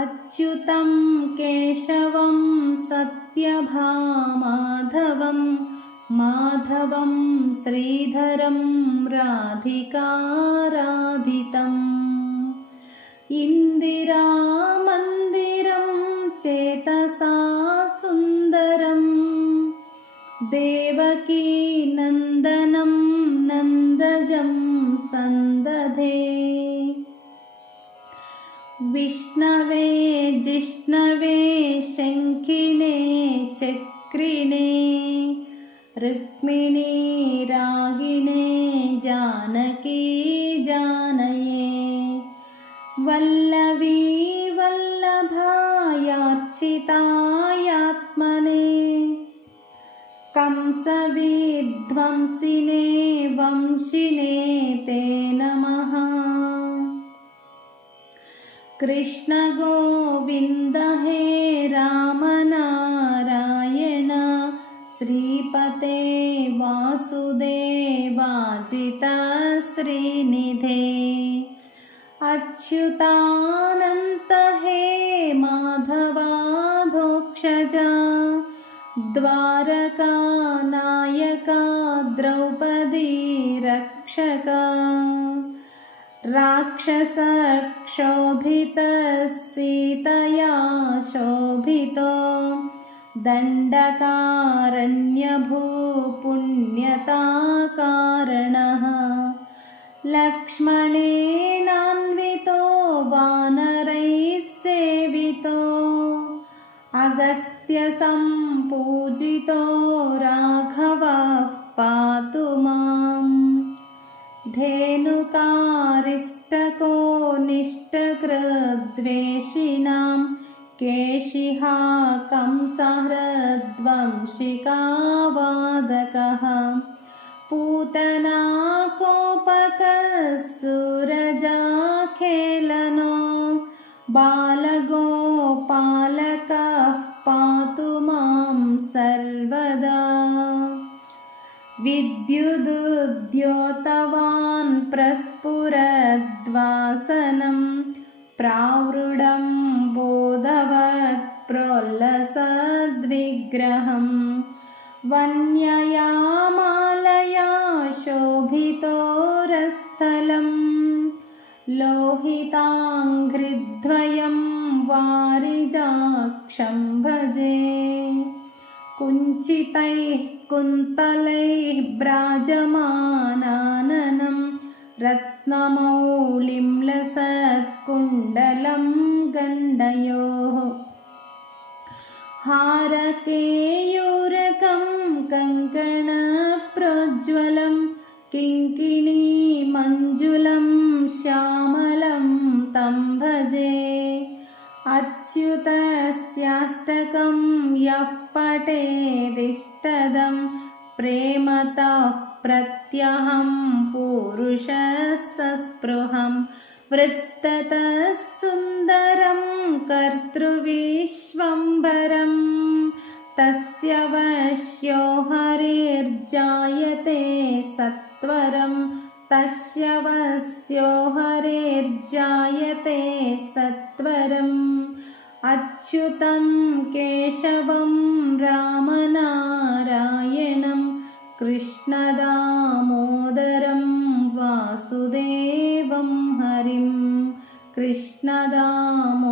अच्युतं केशवं सत्यभामाधवं माधवं श्रीधरं राधिकाराधितम् इन्दिरामन्दिरं चेतसा सुन्दरम् देवकीनन्दनं नन्दजं सन्दधे विष्णवे जिष्णवे शङ्खिने चक्रिणे रुक्मिणी रागिणे जानकी जानये। वल्लवी वल्लभायार्चितायात्मने कंसविध्वंसिने वंशिने ते कृष्णगोविन्द हे रामनारायण श्रीपते वासुदेवाजिता श्रीनिधे अच्युतानन्त हे माधवाधोक्षजा द्वारकानायका द्रौपदी रक्षका राक्षसक्षोभितः सीतया शोभितो दण्डकारण्यभूपुण्यताकारणः। लक्ष्मणेनान्वितो वानरैः सेवितो अगस्त्यसम्पूजितो राघवः पातु माम् धेनुकारिष्टको निष्टकृद्वेषिणां केशिहा कंसहृद्वंशिकावादकः पूतना कोपकसुरजाखेलनो बालगोपालकः पातु मां सर्वदा विद्युदुद्योतवान् प्रस्फुरद्वासनं प्रावृडं बोधवत् प्रोल्लसद्विग्रहं वन्यया मालया शोभितोरस्थलं लोहिताङ्घ्रिद्वयं वारिजाक्षं भजे कुञ्चितैः कुन्तलैः भ्राजमानाननं रत्नमौलिं लसत्कुण्डलं गण्डयोः। हारकेयूरकं कङ्कणप्रोज्ज्वलं किङ्किणीमञ्जुलं श्यामलं तं भजे अच्युतस्याष्टकं यः पठेदिष्टदं प्रेमतः प्रत्यहं पुरुषः सस्पृहं वृत्ततः सुन्दरं कर्तृविश्वम्भरं तस्य वश्यो हरिर्जायते सत्वरं तस्य वस्यो हरिर्जायते सत्वरम् अच्युतं केशवं रामनारायणं कृष्णदामोदरं वासुदेवं हरिं वासुदेव